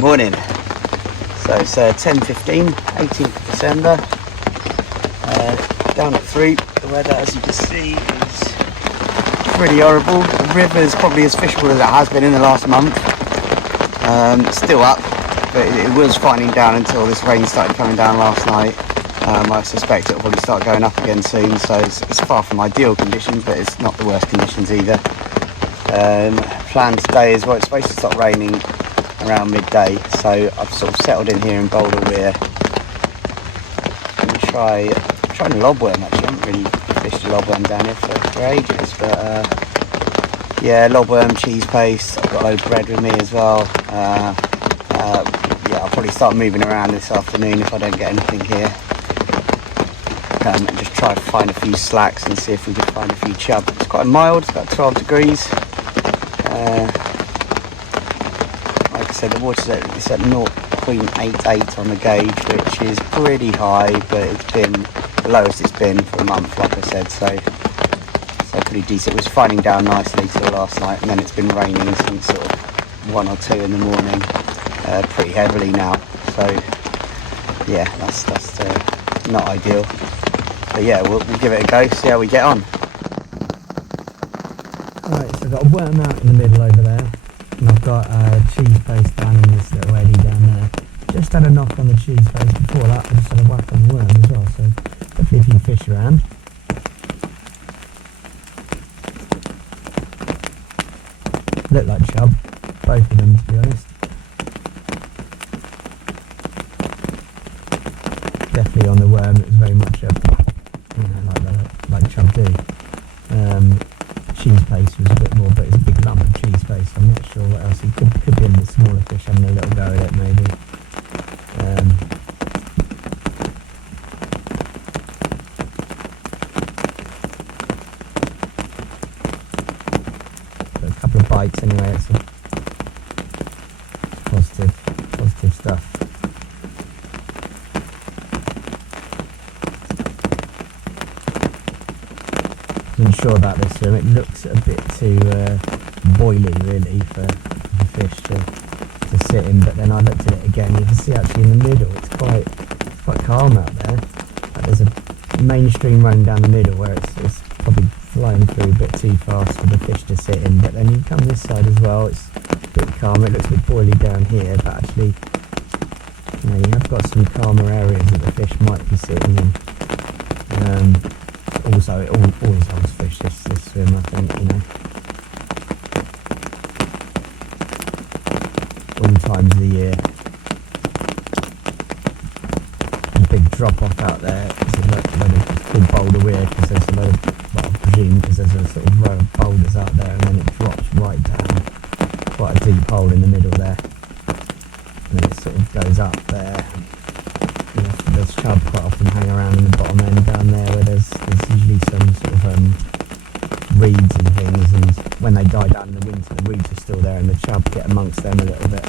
Morning. So it's 10:15, 18th of December. Down at 3. The weather, as you can see, is pretty horrible. The river is probably as fishable as it has been in the last month. Still up, but it was fining down until this rain started coming down last night. I suspect it'll probably start going up again soon, so it's far from ideal conditions, but it's not the worst conditions either. Plan today is, well, it's supposed to stop raining around midday, so I've sort of settled in here in Boulder Weir. I'm going to try a lobworm actually. I haven't really fished a lobworm down here for ages, but yeah, lobworm, cheese paste. I've got a load of bread with me as well. Yeah, I'll probably start moving around this afternoon if I don't get anything here. And just try to find a few slacks and see if we can find a few chub. It's quite mild, it's about 12 degrees. Like I said, the water's at 0.88 on the gauge, which is pretty high, but it's been the lowest it's been for a month, like I said, so pretty decent. It was fining down nicely till last night, and then it's been raining since sort of 1 or 2 in the morning, pretty heavily now. So yeah, that's not ideal. But yeah, we'll give it a go, see how we get on. Right, so I've got a worm out in the middle over there, and I've got cheese paste down in this little eddy down there. Just had a knock on the cheese paste. Before that, I just had a whack on the worm as well, so definitely a few fish around. Look like chub, both of them to be honest. Definitely on the worm, it was very much a, like chub do. Cheese paste was a bit more, but it's a big lump of cheese paste. I'm not sure what else. It could be a bit smaller fish having a little go at it maybe. But a couple of bites anyway. It's positive stuff. I'm not sure about this swim. It looks a bit too boily really for the fish to sit in, but then I looked at it again. You can see actually in the middle it's quite calm out there. Like there's a mainstream running down the middle where it's probably flowing through a bit too fast for the fish to sit in, but then you come this side as well, it's a bit calmer. It looks a bit boily down here, but actually you have got some calmer areas that the fish might be sitting in. Also, it always holds fish this swim, I think, all times of the year. A big drop off out there. There's a load of big boulder weir because there's a load of, well, I presume because there's a sort of row of boulders out there, and then it drops right down, quite a deep hole in the middle there, and then it sort of goes up there. There's chub quite often hang around in the bottom end down there where there's usually some sort of reeds and things, and when they die down in the winter the reeds are still there and the chub get amongst them a little bit.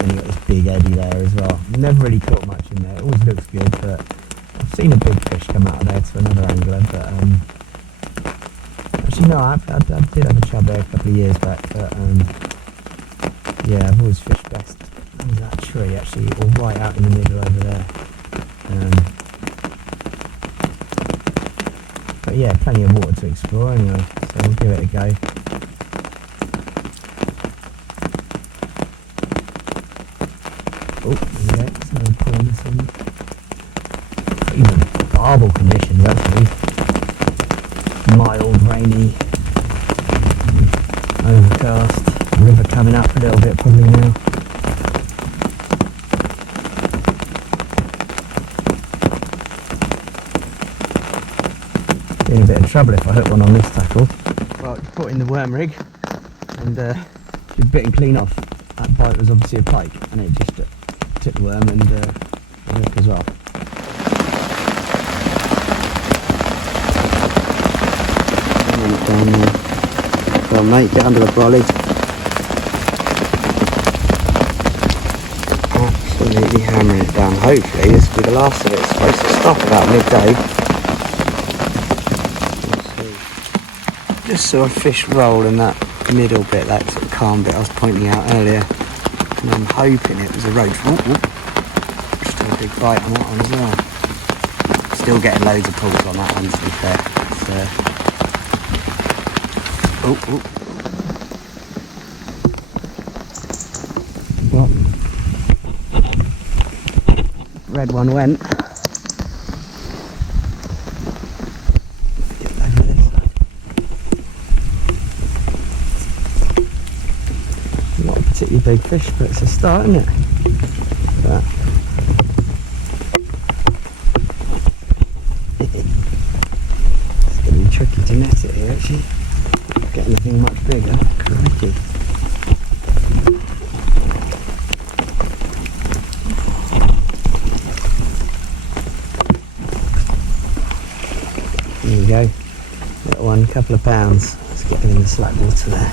And you've got this big eddy there as well. Never really caught much in there, it always looks good, but I've seen a big fish come out of there to another angler, but actually no, I did have a chub there a couple of years back, but yeah, I've always fished best under that tree actually, or right out in the middle over there. But yeah, plenty of water to explore anyway, so we'll give it a go. Oh, there we go, so pulling some pretty barbel conditions actually. Mild, rainy, overcast. River coming up a little bit probably now. Be in a bit of trouble if I hook one on this tackle. Right, put in the worm rig and just bitten clean off. That bite was obviously a pike and it just took the worm and the hook as well. Down there. Come on mate, get under the brolly. Absolutely hammering it down. Hopefully this will be the last of it. It's supposed to stop about midday. Just saw a fish roll in that middle bit, that sort of calm bit I was pointing out earlier. And I'm hoping it was a roach. Still a big bite on that one as well. Still getting loads of pulls on that one, to be fair. Well, red one went. Not a particularly big fish, but it's a start, isn't it? That. It's going to be tricky to net it here, actually. Get anything much bigger. Crikey. There we go. Little one, couple of pounds. Let's get him in the slack water there.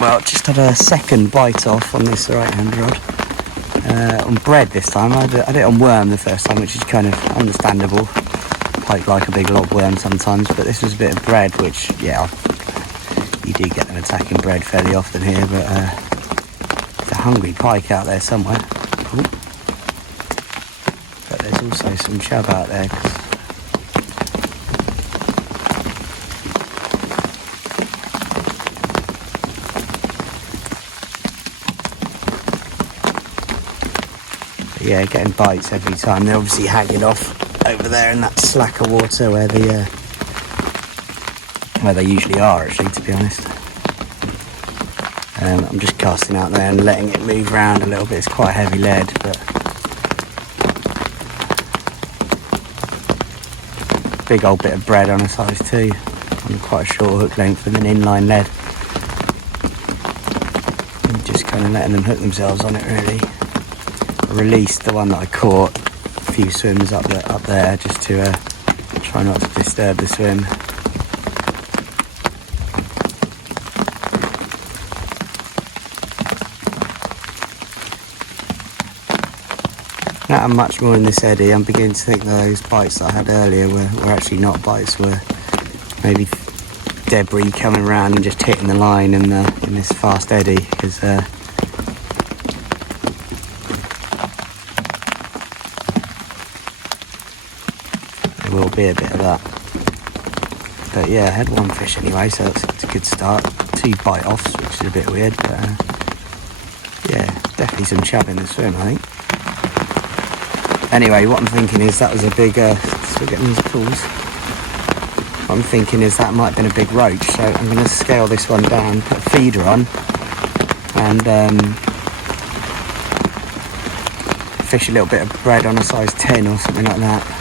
Well, just had a second bite off on this right hand rod. On bread this time. I did it on worm the first time, which is kind of understandable. Pike like a big lobworm sometimes, but this was a bit of bread, which, yeah, you do get them attacking bread fairly often here, but there's a hungry pike out there somewhere. Ooh. But there's also some chub out there. Yeah, getting bites every time. They're obviously hanging off over there in that slacker water where they usually are, actually, to be honest. I'm just casting out there and letting it move around a little bit. It's quite heavy lead, but big old bit of bread on a size 2 on quite a short hook length with an inline lead. And just kind of letting them hook themselves on it, really. Released the one that I caught a few swims up there just to try not to disturb the swim. Not having much more in this eddy. I'm beginning to think those bites that I had earlier were actually not bites, were maybe debris coming around and just hitting the line in this fast eddy, because will be a bit of that. But yeah, I had one fish anyway, so it's a good start. 2 bite offs, which is a bit weird, but yeah, definitely some chub in the swim, I think. Anyway, what I'm thinking is that was a big still getting these pulls. What I'm thinking is that might have been a big roach, so I'm going to scale this one down, put a feeder on, and fish a little bit of bread on a size 10 or something like that.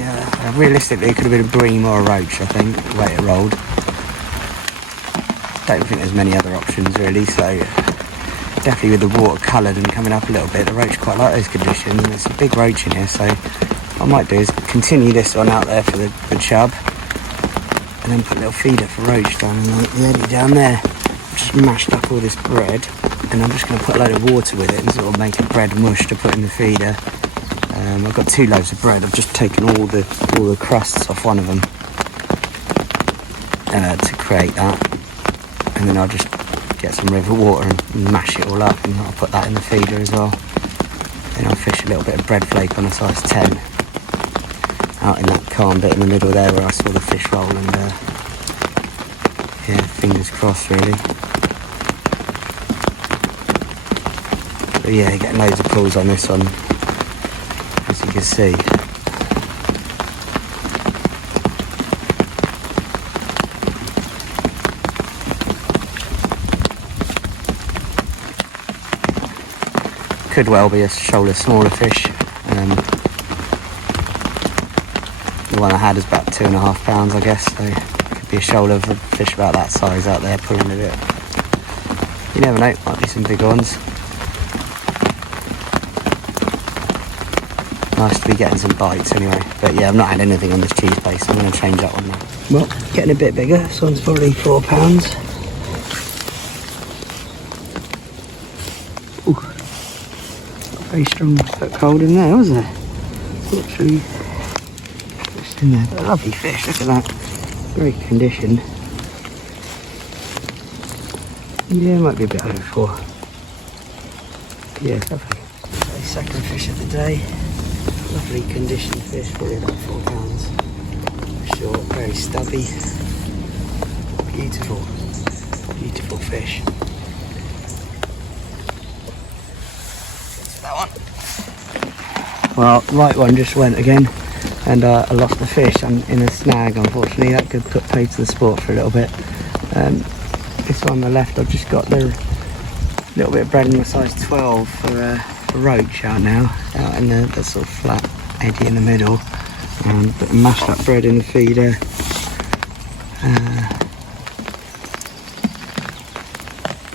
Yeah, realistically it could have been a bream or a roach, I think, the way it rolled. Don't think there's many other options really, so definitely with the water coloured and coming up a little bit, the roach quite like those conditions, and it's a big roach in here, so what I might do is continue this one out there for the chub, and then put a little feeder for roach down in the eddy down there. I've just mashed up all this bread, and I'm just going to put a load of water with it and sort of make a bread mush to put in the feeder. I've got 2 loaves of bread. I've just taken all the crusts off one of them to create that, and then I'll just get some river water and mash it all up, and I'll put that in the feeder as well. Then I'll fish a little bit of bread flake on a size 10 out in that calm bit in the middle there where I saw the fish roll, and yeah, fingers crossed really. But yeah, getting loads of pulls on this one, as you can see. Could well be a shoulder smaller fish. The one I had is about 2.5 pounds, I guess, so it could be a shoulder of a fish about that size out there pulling a bit. You never know, might be some big ones. Nice to be getting some bites anyway. But yeah, I've not had anything on this cheese base, so I'm going to change that one now. Well, getting a bit bigger. This one's probably 4 pounds. Ooh. very strong foot cold in there, wasn't it? Literally just in there. But a lovely fish, look at that. Great condition. Yeah, might be a bit over 4. Yeah, lovely. Okay, second fish of the day. Lovely conditioned fish, probably about 4 pounds. Short, very stubby. Beautiful, beautiful fish. That one. Well, right one just went again, and I lost the fish in a snag, unfortunately. That could put paid to the sport for a little bit. This one on the left, I've just got the little bit of bread in the size 12 for a roach out now, out in the sort of flat eddy in the middle, and put mashed up bread in the feeder.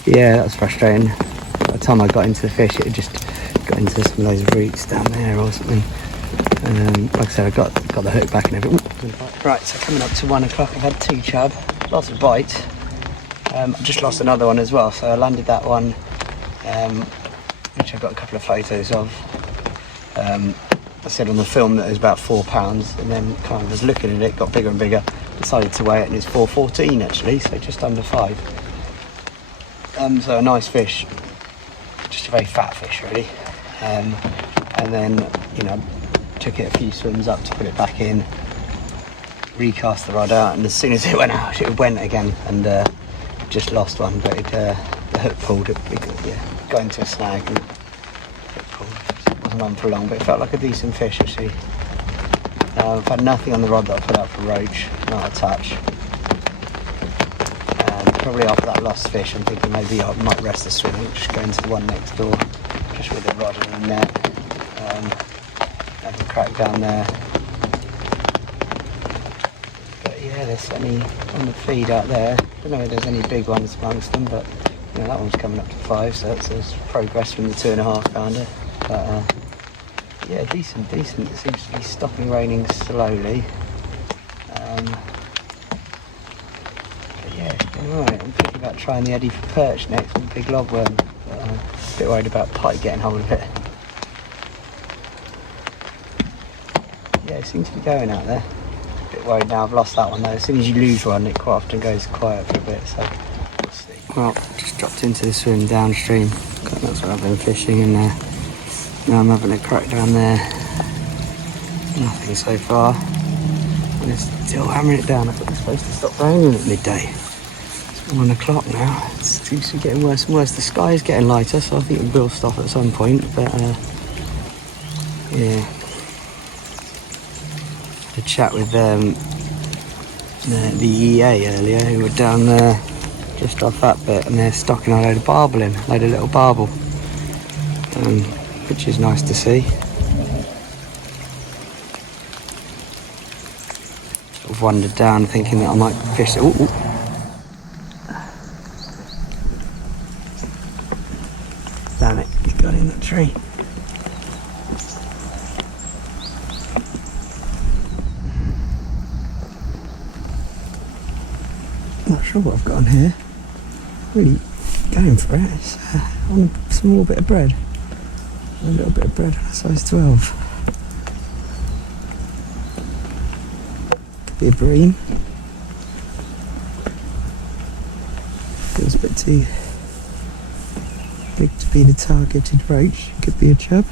Yeah, that was frustrating. By the time I got into the fish, it had just got into some of those roots down there or something. Like I said, I got the hook back and everything. Right, so coming up to 1 o'clock, I've had 2 chub, lots of bites. I just lost another one as well, so I landed that one, which I've got a couple of photos of. I said on the film that it was about 4 pounds, and then kind of was looking at it, got bigger and bigger, decided to weigh it, and it's 4.14 actually, so just under 5. So a nice fish, just a very fat fish really. And then, you know, took it a few swims up to put it back in, recast the rod out, and as soon as it went out, it went again, and just lost one, but the hook pulled it, got into a snag and hook pulled. It wasn't on for long, but it felt like a decent fish actually. I've had nothing on the rod that I put out for roach, not a touch. Probably after that lost fish, I'm thinking maybe I might rest the swim, just go into the one next door, just with a rod and a net, have a crack down there. But yeah, there's any on the feed out there. Don't know if there's any big ones amongst them, but you know, that one's coming up to 5, so that's progress from the 2.5 pounder. But yeah, decent. It seems to be stopping raining slowly. Alright, I'm thinking about trying the eddy for perch next with a big lobworm, but a bit worried about pike getting hold of it. Yeah, it seems to be going out there. A bit worried now, I've lost that one though. As soon as you lose one, it quite often goes quiet for a bit, so we'll see. Well, just dropped into the swim downstream. That's where I've been fishing in there. Now I'm having a crack down there. Nothing so far. And it's still hammering it down. I thought it was supposed to stop raining at midday. 1 o'clock now. It seems to be getting worse and worse. The sky is getting lighter, so I think it will stop at some point. But yeah, had a chat with the EA earlier, who were down there just off that bit, and they're stocking a load of barbel in, a load of little barbel, which is nice to see. Sort of wandered down thinking that I might fish it. Ooh. Damn it, he got in that tree. Not sure what I've got on here. Really going for it. It's on a small bit of bread. A little bit of bread on a size 12. Could be a bream. Feels a bit too big to be the targeted roach. Could be a chub.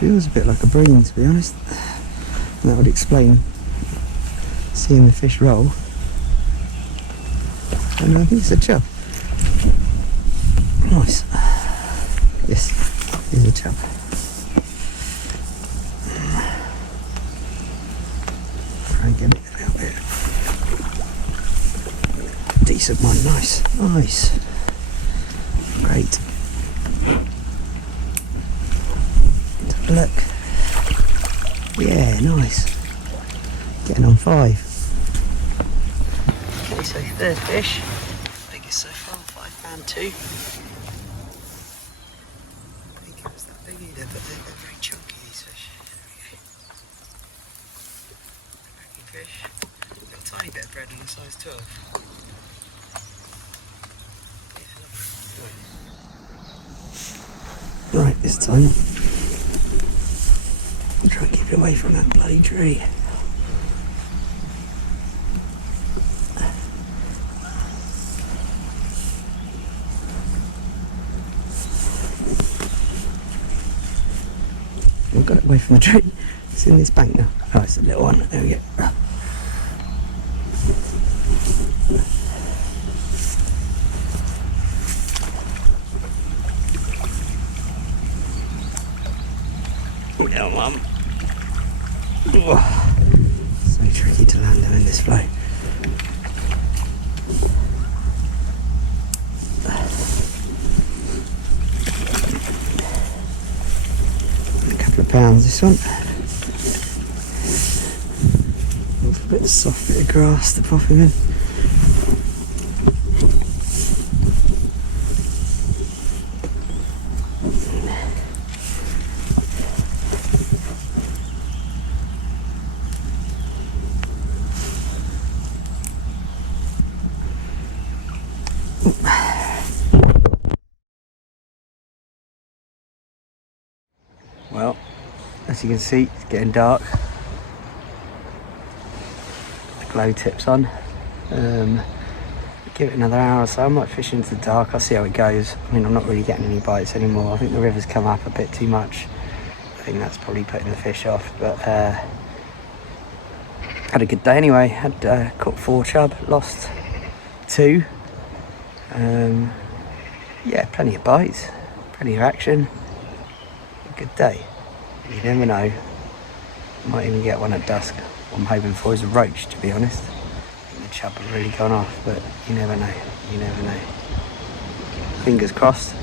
Feels a bit like a bream, to be honest. And that would explain seeing the fish roll. And I think it's a chub. Nice. Yes, it's a chub. Try and get it a little bit. Decent one, nice. Great. Let's have a look. Yeah, nice. Getting on 5. Okay, so third fish. Biggest so far, 5 pound 2. I think it was that big either, but they're very chunky, these fish. There we go. Cracking fish. Got a tiny bit of bread in a size 12. Right, this this time. I'll try and keep it away from that bloody tree. I've got it away from the tree. It's in this bank now. Oh, it's a little one. There we go. Yeah, Mum. Oh, so tricky to land them in this flow. A couple of pounds this one. A bit of soft bit of grass to pop him in. Well, as you can see, it's getting dark. The glow tips on. Give it another hour or so. I might fish into the dark. I'll see how it goes. I mean, I'm not really getting any bites anymore. I think the river's come up a bit too much. I think that's probably putting the fish off. But had a good day anyway. Had caught 4 chub, lost 2. Yeah, plenty of bites, plenty of action. Good day. You never know. Might even get one at dusk. What I'm hoping for is a roach, to be honest. I think the chub have really gone off, but you never know. You never know. Fingers crossed.